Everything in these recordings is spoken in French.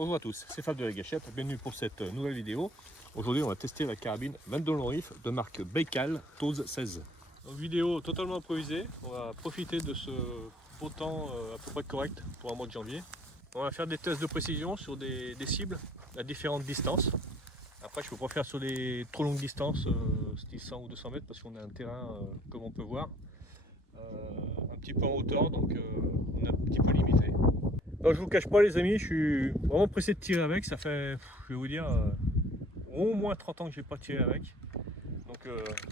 Bonjour à tous, c'est Fab de la Gâchette, bienvenue pour cette nouvelle vidéo. Aujourd'hui on va tester la carabine 22 long rifle de marque Baikal TOS 16. Donc, vidéo totalement improvisée, on va profiter de ce beau temps à peu près correct pour un mois de janvier. On va faire des tests de précision sur des cibles à différentes distances. Après je peux pas faire sur des trop longues distances, style 100 ou 200 mètres, parce qu'on a un terrain, comme on peut voir, un petit peu en hauteur, donc on est un petit peu limité. Donc, je vous cache pas les amis, je suis vraiment pressé de tirer avec. Ça fait, je vais vous dire, au moins 30 ans que je n'ai pas tiré avec. Donc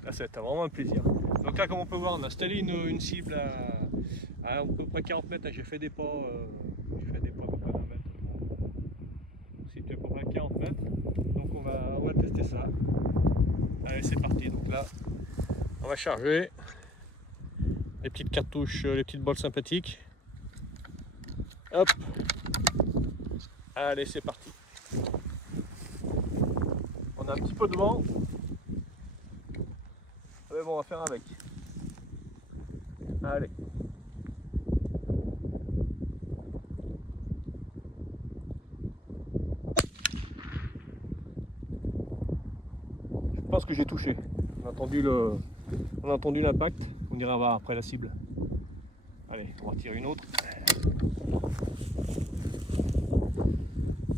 là ça va être vraiment un plaisir. Donc là comme on peut voir, on a installé une cible à peu près 40 mètres. J'ai fait des pas, à peu près d'un mètre. C'était à peu près 40 mètres. Donc on va tester ça. Allez, c'est parti. Donc là on va charger les petites cartouches, les petites balles sympathiques. Hop. Allez, c'est parti. On a un petit peu de vent. Mais bon, on va faire avec. Allez. Je pense que j'ai touché. On a entendu l'impact. On ira voir après la cible. Allez, on va tirer une autre.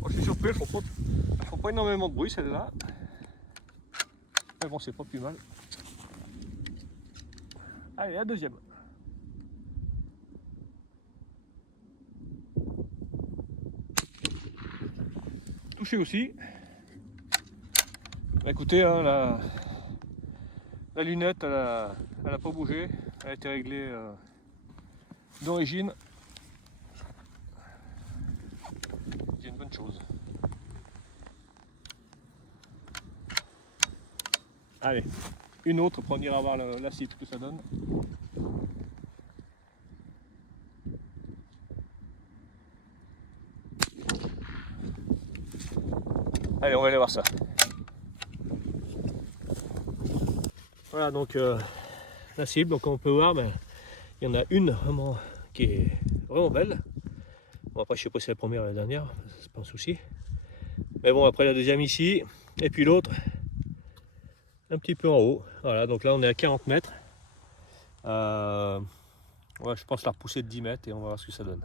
Oh, je suis surpris, elles font pas énormément de bruit celle-là. Mais bon, c'est pas plus mal. Allez, la deuxième. Touché aussi. Bah, écoutez, hein, la lunette, elle a pas bougé. Elle a été réglée d'origine. C'est une bonne chose. Allez, une autre, après on ira voir la cible que ça donne. Allez, on va aller voir ça. Voilà donc la cible, donc comme on peut voir, ben, il y en a une vraiment qui est vraiment belle. Bon, après je sais pas si c'est la première ou la dernière, c'est pas un souci. Mais bon, après la deuxième ici, et puis l'autre un petit peu en haut. Voilà, donc là on est à 40 mètres. Ouais, je pense la repousser de 10 mètres et on va voir ce que ça donne.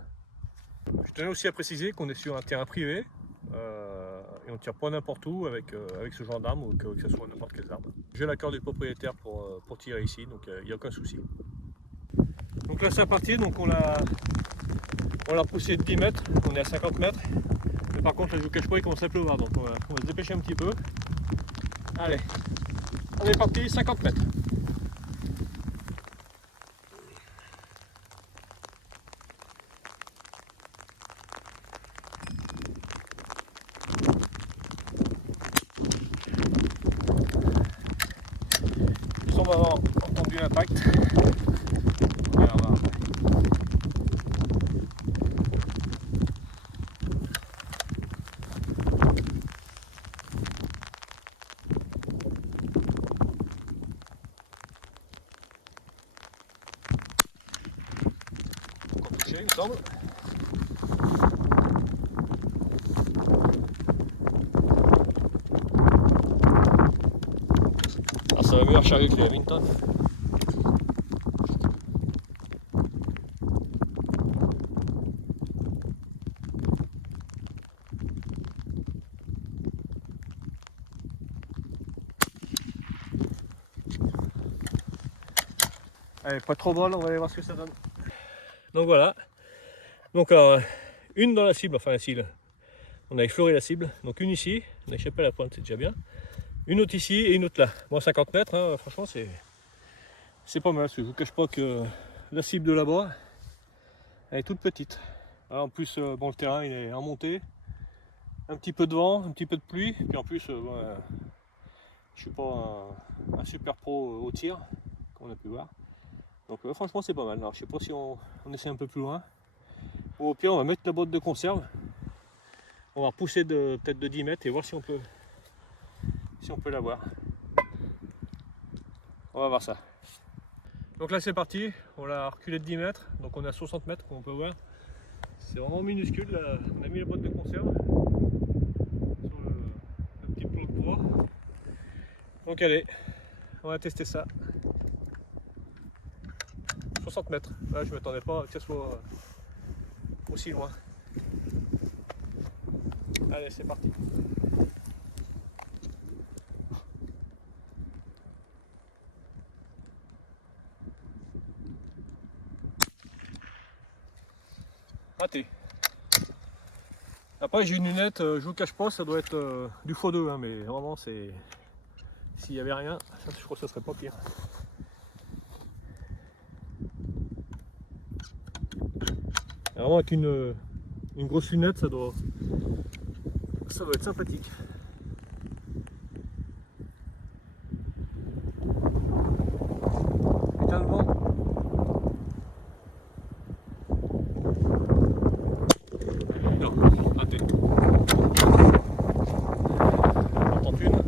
Je tenais aussi à préciser qu'on est sur un terrain privé et on ne tire pas n'importe où avec ce genre d'arme ou que ce soit n'importe quelle arme. J'ai l'accord du propriétaire pour tirer ici, donc il n'y a aucun souci. Donc là c'est parti, donc on l'a repoussé de 10 mètres, on est à 50 mètres. Mais par contre là, je vous cache pas, il commence à pleuvoir, donc on va se dépêcher un petit peu. Allez, on est parti, 50 mètres. On va avoir entendu l'impact. On va voir après. Encore touché, il me semble. Ah, ça va mieux recharger que les Hamilton. Allez, pas trop bol, on va aller voir ce que ça donne. Donc voilà. Donc alors, une dans la cible, enfin la cible. On a effleuré la cible. Donc une ici, on a échappé à la pointe, c'est déjà bien. Une autre ici et une autre là. Bon, 50 mètres, hein, franchement c'est pas mal. Je vous cache pas que la cible de là-bas, elle est toute petite. Alors, en plus, bon, le terrain il est en montée. Un petit peu de vent, un petit peu de pluie. Puis en plus, bon, je suis pas un super pro au tir, comme on a pu voir. Donc franchement c'est pas mal. Alors je sais pas si on essaie un peu plus loin. Ou au pire on va mettre la boîte de conserve. On va repousser peut-être de 10 mètres et voir si on peut l'avoir. On va voir ça. Donc là c'est parti, on l'a reculé de 10 mètres, donc on est à 60 mètres comme on peut voir. C'est vraiment minuscule, là. On a mis la boîte de conserve. Donc allez, on va tester ça. 60 mètres. Là, je ne m'attendais pas que ce soit aussi loin. Allez, c'est parti. Raté. Après, j'ai une lunette, je vous cache pas, ça doit être du x2, hein, mais vraiment, c'est. S'il n'y avait rien, je crois que ça serait pas pire. Vraiment, avec une grosse lunette, ça doit être sympathique. Putain de vent. Non, raté. On tente une.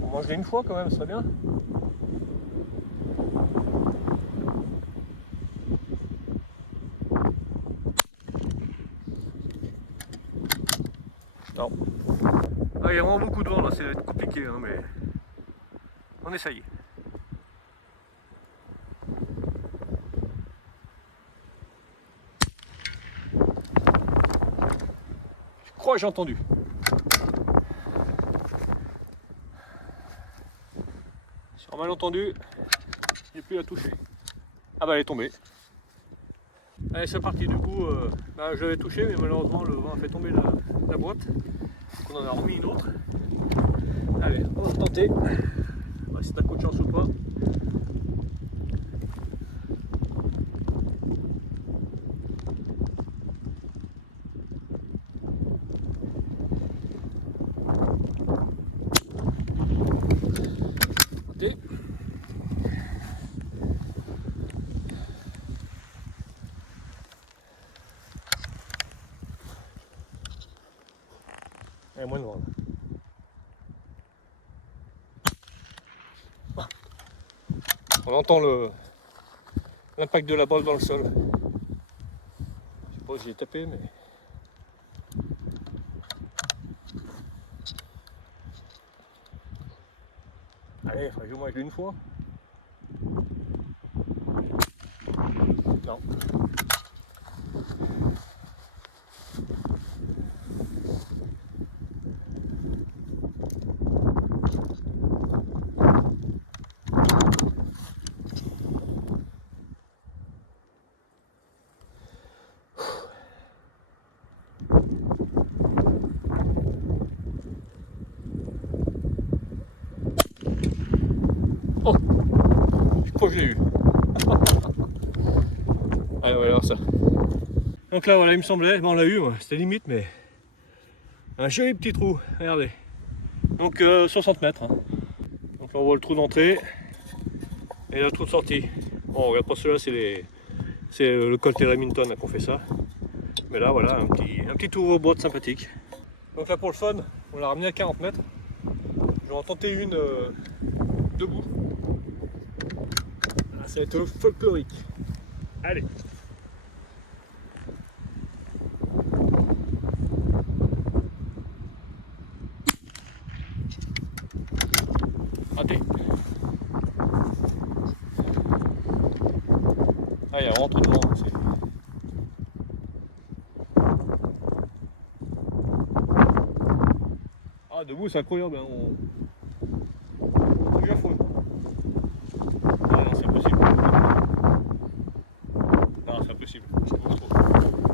On mangerait une fois quand même, ça serait bien. Non. Ah, il y a vraiment beaucoup de vent là, ça va être compliqué, hein, mais on essaye. Je crois que j'ai entendu. Sur un malentendu, j'ai plus à toucher. Ah bah elle est tombée. Allez, c'est parti. Du coup, je l'avais touché, mais malheureusement le vent a fait tomber la boîte. Donc on en a remis une autre. Allez, on va tenter. On va voir si t'as coup de chance ou pas. Raté. Il y a moins de vent là. On entend l'impact de la balle dans le sol. Je sais pas si j'ai tapé, mais. Allez, il faudrait que je mange une fois. Non. Oh, je crois que je l'ai eu. Allez, voilà ça. Donc là, voilà, il me semblait, bon, on l'a eu, c'était limite, mais un joli petit trou, regardez. Donc 60 mètres. Hein. Donc là, on voit le trou d'entrée et le trou de sortie. Bon, regarde pas ceux-là, c'est le Colt et Remington qu'on fait ça. Mais là, voilà, un petit ouvre-boîte sympathique. Donc là, pour le fun, on l'a ramené à 40 mètres. Je vais en tenter une debout. Là, ça va être folklorique. Allez. Raté. Ah, il y a vraiment trop de vent. Ah, debout, c'est incroyable. Hein. On lui a faune. Ah non, c'est impossible. Non, c'est impossible. C'est beaucoup trop.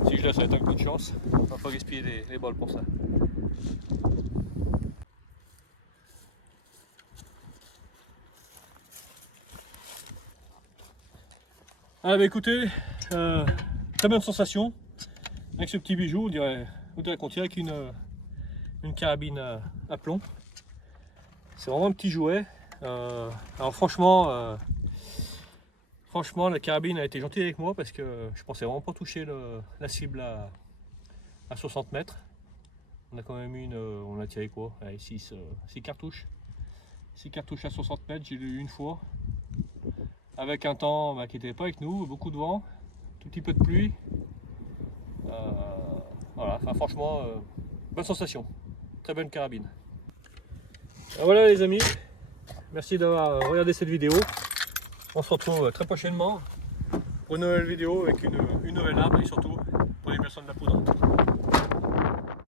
Si je laisse, ça va être un coup de chance. On va pas gaspiller les balles pour ça. Ah bah écoutez, très bonne sensation avec ce petit bijou, on dirait qu'on tire avec une carabine à plomb. C'est vraiment un petit jouet. Alors franchement, la carabine a été gentille avec moi parce que je pensais vraiment pas toucher la cible à 60 mètres. On a quand même eu on a tiré quoi? 6 cartouches. 6 cartouches à 60 mètres, j'ai eu une fois. Avec un temps qui n'était pas avec nous, beaucoup de vent, tout petit peu de pluie. Voilà, enfin, franchement, bonne sensation. Très bonne carabine. Alors voilà les amis, merci d'avoir regardé cette vidéo. On se retrouve très prochainement pour une nouvelle vidéo avec une nouvelle arme et surtout pour l'immersion de la poudre.